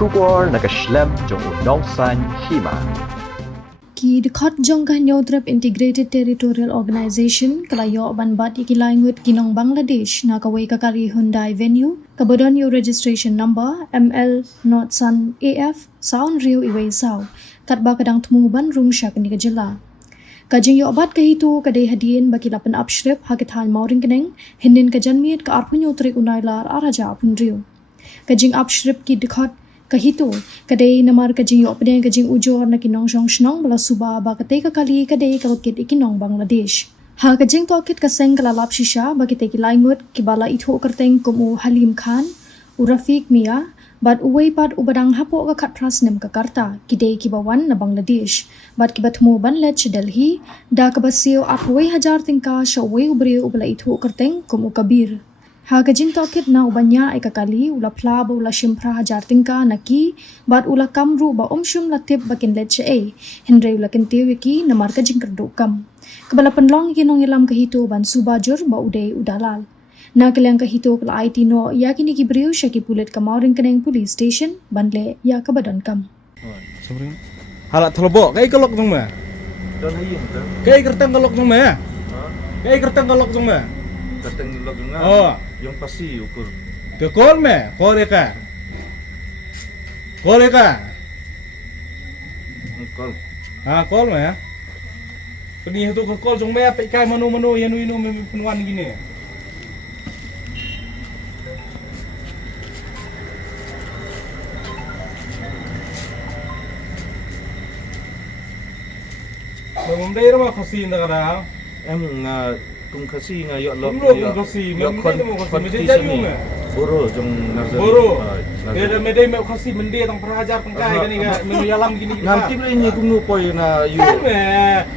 Shubor nakaslem jong unong san hima. Ki dekat jongkah Nyotrep Integrated Territorial Organization kelayo banbat ikilaingut kinong Bangladesh na kaway kakari Hyundai venue kabodon yu registration number ML Not San AF Sound Rio Iway Sao katba kadang tumuban rungsha kini kajela. Kajing yo abat kahitu kadai hadiin baki lapan upshrip hakit hal mauring keneng hindin kajanmiet ka arpu Nyotrek unailar araja apun Rio. Kajing upshrip ki dekat kahitu kadai namar kajing yo pedeng kajing ujor na kinong shong shnong bala suba ba katay kakali kadai kalkit ikinong Bangladesh. Ha kajing tokit kaseng kalalap shisha bagi tay kilaingut kibala itho kerteng kumu Halim Khan, Urafik Mia, bad uway pad ubadang hapo ka katras nem Kakarta kidai kibawan na Bangladesh. Bad kibat mo banlet sa Delhi da kabasiyo apway hajar tingka siya uway ubriyo ubala itho kerteng kumu Kabir. Ha kajing tokit na ubanya ay kakali ula plaba ula shimpra hajar tingka naki bad ula kamru ba omsyum latip bakin let siya ay hindray ula kintiw iki namar kajing kerdukam. Kabala panlong ikinong ilam kahito ban subajur ba uday udalal. Na kaliang kahito kala IT no yakin ikibriyo siya kipulit kamauring kaneng police station banle ya kabadan kam. Sabring. Halat tholbo kay kalok tong ma. Don hayin to. Kay kertang kalok tong ma. Kay kertang kalok tong ma. Kateng log nga. Oh, Yung pasi ukur. te kol me, kol ka. Kol ka. Kol. Ha kol me. Peni tu kol jong me pe kai manu yanu inu me penwan gini. Mum dai ra khasi ndara. Em nga kung kasi nga yo log. Kung kasi, yo me de jayu me. Boro jong nazari. Boro. Dia medai me khasi mende tang prahajar tang kai gani ga menu yalam gini gini. Nanti beli ni kung nupoy na yo. Me.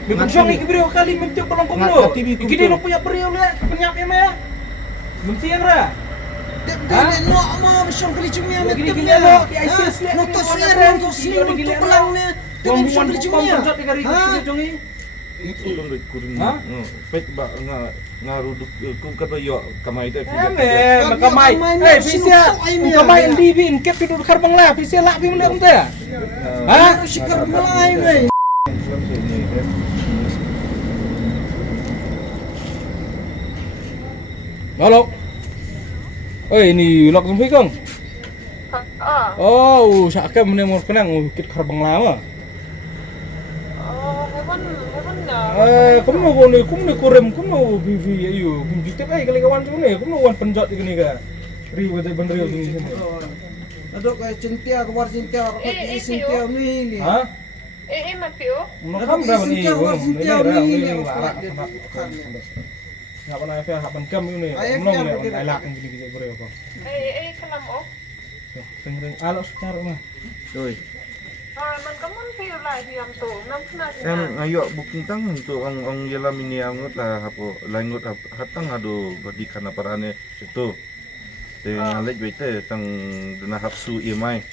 Me kusyong ikibrio kali menti kolong kumlo. Ikidi no punya brio le penyap ya me. Menti yang ra. Dele no ama bisyong kali cumi ame Gini gini lo ki ISIS le. no to siaran to sini untuk pulang ne dele bisyong kali cumi ya jongi. Itu dong kuring. Ha? Pek ba nga ruduk kung kata yo kamay ta. Me makamai. Pisia. Makamai ndibi inkep tidur karbang la. Pisia lak bim le umta ya. Ha? shikar mulai we Halo. Oi, ini lok sampai kong. Oh, sakit menemur kenang kit karbang lama. Kamu kurem kamu bibi ayo, kamu jutek ay kali kawan tu ni, kamu wan penjat ini ka. Riu kata bandrio sini sini. adok kay cintia kawar cintia rakot cintia ni Ha? Matthew. Makam dah ni. cintia ni Apa nak affair hapan kam ni? Mlong ni, alak gini gini bro ko. Kalam o. Teng alak secara mah. Doi. Man kamun feel like yang tu. Nam na Em ayo booking tang untuk ang yalam ini angot lah hapo langot hatang ado badi kana parane itu. Te ngalek bete tang dena hapsu imai.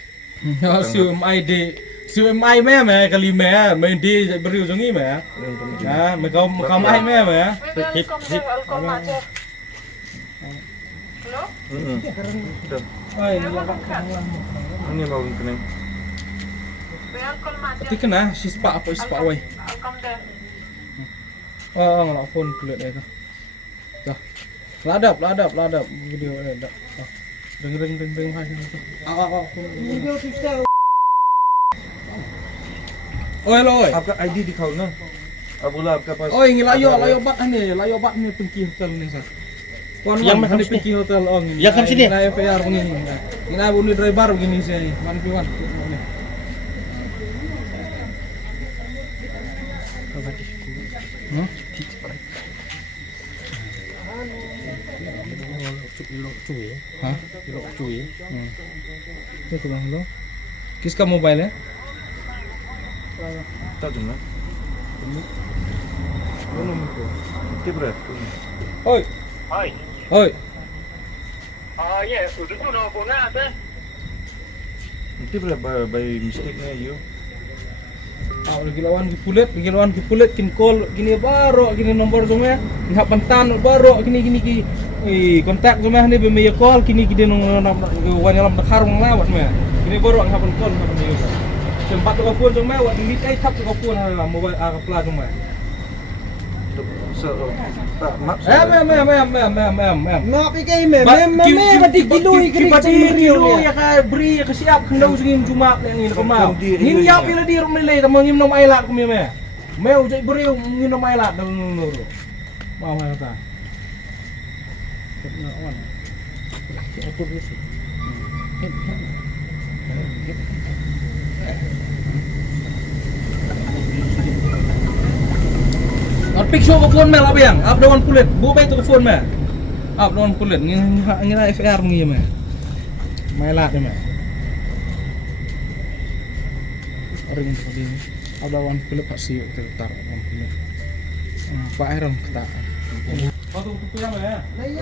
Siu MI me kali me di beriu jongi me. Ha, me kau mai me. hit hit. Alcohol aja. Hello? Ai, Ini mau kena. Alcohol aja. ti kena si spa apa spa wai. Alcohol deh. Ngala phone kulit ni ka. Dah. Ladap video ni dah. Ring hai ni. video cintia Oh hello oi. आपका ID दिखाओ ना अब बोला आपका पास Oh ini layo bat ni Pinky Hotel ni sa. Yang mana Pinky Hotel oh ini. Yang sini. Na FAR begini. Ini bunyi driver begini saya. Man piwan. Hah? Ilok cuy. Itu tu bang lo. Kiska mobile ya? Tak cuma. Itu berat. Oi. Hai. Oi. Yes, sudah tu nak puna tu. Itu berat by mistake nya you. Lagi lawan ki pulet kin call gini baru gini nomor semua. Ngap pantan baru gini ki kontak cuma ni bumi call kini kita nong wanyalam nakar mong lawat me. Kini baru ang hapon call hapon ni. Sempat tu phone cuma wat ni ai tap tu phone hala mobile apply cuma. Tak mak. Mapi kay me bati kiloy kilo ya ka beri ya ka siap kena usingin cuma yang ini kemau. Ngin ya pila di rum nilai tamang ngim nom ailat ku me. Me ujai beri ngim nom ailat dal nuru. Mau mana ta? Kena on. Aku busi. Picture ke phone mel apa yang? Up daun kulit. Bu baik tu ke phone mel. Up daun kulit. Ngira FR mengi mel. Melat ni mel. Orang tadi ni. Up daun kulit pasti kita taruh daun kulit. Pak Aaron kata. Foto tu yang ya. Ali,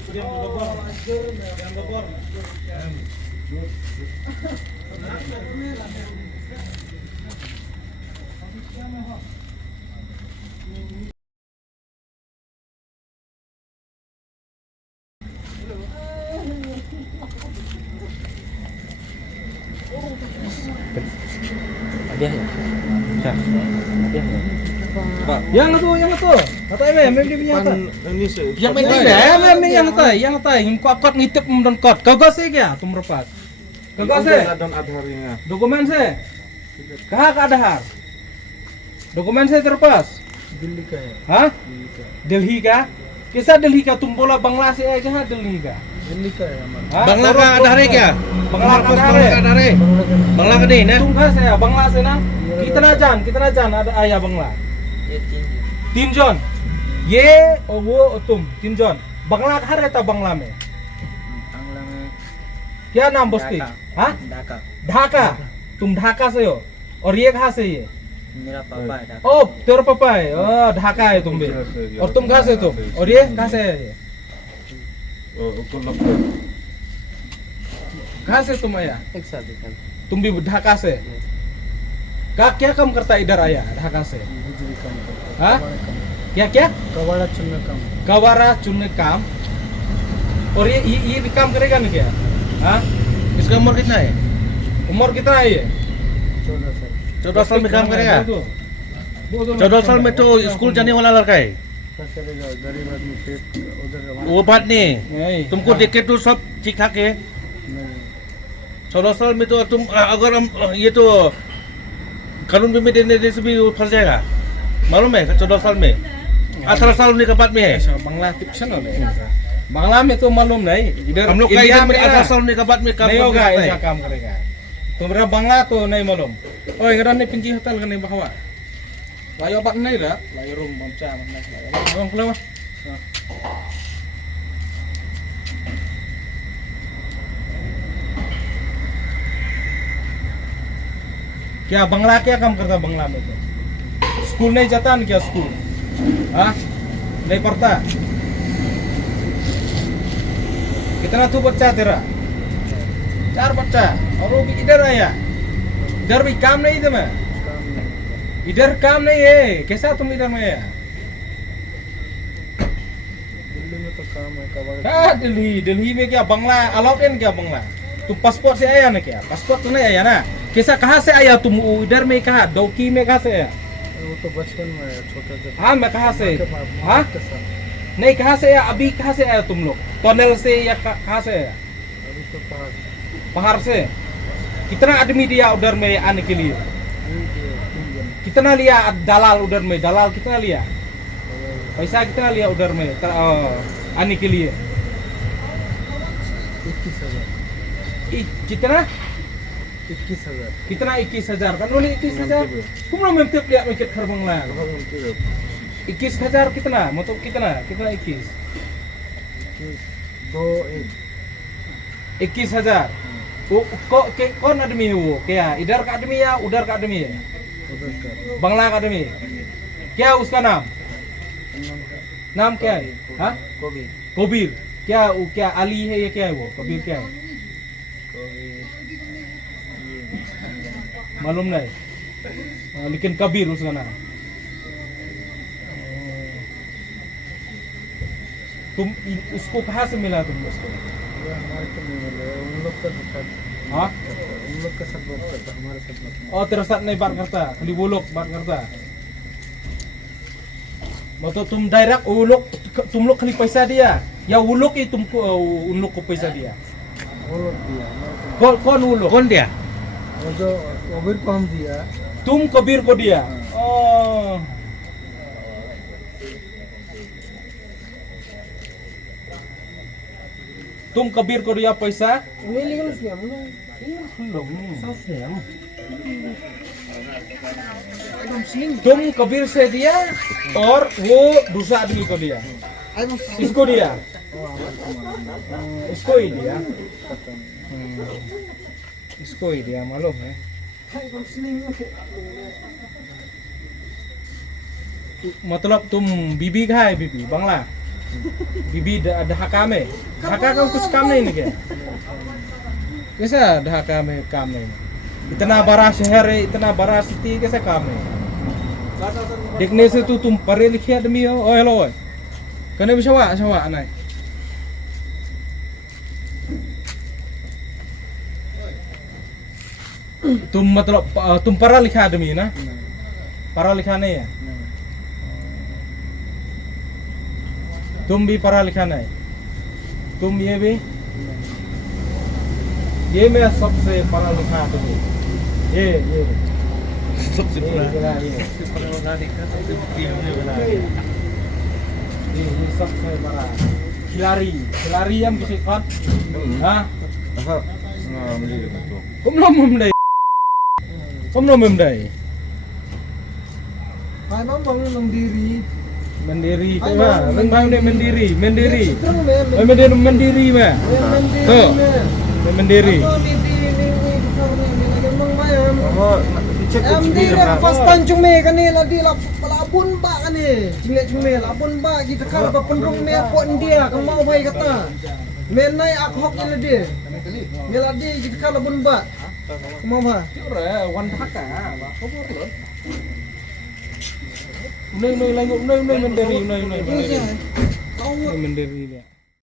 yang dobor. Yang dobor. Hadiah ya? Dah. Hadiah ya? Yang itu. Kata memang dia punya apa? Ini se. Yang memang yang itu. Yang kot ngitip mendon kot. Kagak sih ya, tu merupat. Kagak sih. Dan adharnya. Dokumen sih. Kah adhar. Dokumen sih terpas. Delhi ka hai. Hah? Delhi ka? Kisah Delhi ka तुम बोला बांग्ला से है कहाँ दिल्ली का? Delhi ka hai aman. Bangla का आधार है क्या? बांग्ला का आधार है। बांग्ला का नहीं ना? तुम कहाँ से है? बांग्ला से ना? कितना जान ada ayah बांग्ला? Ya 3 जन। ये और वो और तुम 3 जन। बांग्ला कहाँ रहता बांग्ला में? Bangla में क्या नाम बस्ती? हाँ? Dhaka. ढाका। तुम ढाका से हो। और ये कहाँ से ये? मेरा पापा है Dhaka. ओ तेरा पापा है। ढाका है तुम भी। और तुम कहाँ से तुम? और ये कहाँ से है ये? कहाँ से तुम आया? एक साथ देखा। तुम भी ढाका से? क्या काम करता है इधर आया ढाका से? Bujri kam karta. हाँ? क्या? Kawara chunna kam. कवारा चुनने काम। और ये काम करेगा ना क्या? हाँ? इसका उम्र कितना है? उम्र कितना है ये? 14 साल. 14 साल में काम करेगा? वो तो 14 साल में तो स्कूल जाने वाला लड़का है। क्या करेगा गरीब आदमी पेट उधर रवा- वो बात नहीं, नहीं। तुमको देख के तो सब ठीक ठाक है। नहीं. 14 साल में तो तुम अगर हम ये तो कानून में देने से भी वो फंस जाएगा, मालूम है? 14 साल में 18 साल होने के बाद में है। ऐसा बांग्ला फिक्शन है। बांग्ला में तो मालूम नहीं। इधर हम लोग का इंडिया इधर में 18 साल होने के बाद में काम नहीं होगा, करता है। ऐसा काम करेगा। तुम्हारा बांग्ला तो नहीं मालूम। ओए इधर ने पिंकी होटल का नहीं bahwa. Layo pak नहीं lah, layo room macam mana? Bang keluar. क्या बांग्ला क्या काम करता बांग्ला में? तो स्कूल नहीं जाता ना क्या स्कूल? हाँ? नहीं पढ़ता? कितना तू बच्चा तेरा? 4 बच्चा। और वो भी इधर आया? इधर भी काम नहीं था मैं? काम नहीं. इधर काम नहीं है। कैसा तुम इधर में आया? दिल्ली में तो काम है कबाड़. हाँ दिल्ली में क्या बांग्ला अलाउड है क्या बांग्ला? तुम पासपोर्ट से आया ना क्या? पासपोर्ट तो नहीं आया ना? कैसा कहाँ से आया तुम? इधर में कहा डोकी में कहाँ से आया? वो तो बचपन में है छोटा जब. हाँ मैं कहाँ से? हाँ हाँ के साथ. नहीं कहाँ से आया? अभी कहाँ से आया तुम लोग? टनल से या कहाँ से आया? अभी तो पहाड़ से. बाहर से? कितना आदमी दिया उधर में आने के लिए? अभी के 3 जन. कितना लिया दलाल उधर में? दलाल कितना लिया? पैसा कितना लिया उधर में आने के लिए? 21,000. कितना? 21,000. कितना 21,000 kan boleh 21,000 तुम लोग में tiap lihat mikir खर बंगला 21,000 कितना मतलब कितना 21 2 1. 21,000 वो कौन आदमी है वो? क्या इधर का आदमी या उधर का आदमी है? उधर का. बांग्ला का आदमी क्या उसका नाम? नाम क्या है? हाँ कोबी. कबीर। क्या वो क्या अली है या क्या है वो? कबीर क्या है मालूम नहीं। लेकिन कबीर उसका नाम। तुम उसको कहाँ से मिला तुम उसको? हमारे तो नहीं मिले, उन लोग का साथ, हाँ? उन लोग के साथ बात करता, हमारे साथ बात नहीं। और तेरे साथ नहीं बात करता, खाली वो लोग बात करता। मतलब तुम डायरेक्ट वो लोग, तुम लोग खाली पैसा दिया या वो लोग ही तुमको उन लोग को पैसा दिया? वो लोग दिया, हमारे कौन वो लोग? कौन dia? को- वो जो कबीर को हम दिया, तुम कबीर को दिया? Oh. तुम कबीर को दिया पैसा? ini legal scam ना, belum. एकदम स्लिम, तुम कबीर से दिया और वो दूसरा आदमी को दिया, एकदम स्लिम। इसको दिया, इसको ही दिया, इसको ही दिया, मालूम है? एकदम स्लिम। मतलब तुम बीबी कहाँ है? बीबी बांग्ला, बीबी ढाका में। ढाका का कुछ काम नहीं क्या? कैसा ढाका में काम नहीं? इतना बड़ा शहर है, इतना बड़ा सिटी है, कैसे काम नहीं? देखने से तो तुम पढ़े लिखे आदमी हो। ओ हेलो, कने भी शवा नहीं। तुम मतलब तुम पढ़ा लिखा आदमी है ना? पढ़ा लिखा नहीं है? तुम भी पढ़ा लिखा नहीं? तुम ये भी? ये मैं सबसे पढ़ा लिखा आदमी। ये सबसे ये सबसे बड़ा खिलाड़ी हम किसी kan? Hah? Aha. Nah, beli itu. Kung memdai. Hai bang mandiri, Mandiri ke mah? Reng bang dia mandiri. Terus men, Oh, mandiri mah. mandiri, Tuh. men. Mandiri. Apa ni lagi mang bayam. Oh, cek Em di dia fastan cuma kan ni ladi labun ba kan ni. Cingek cuma labun ba kita kan apa pendung me pon dia kan mau baik kata. Men nai ak hok ni dia. Me ladi kita kan labun ba. Mau ba? Wan Dhaka. Nơi mandiri, nơi Ini je. Kau mandiri dia.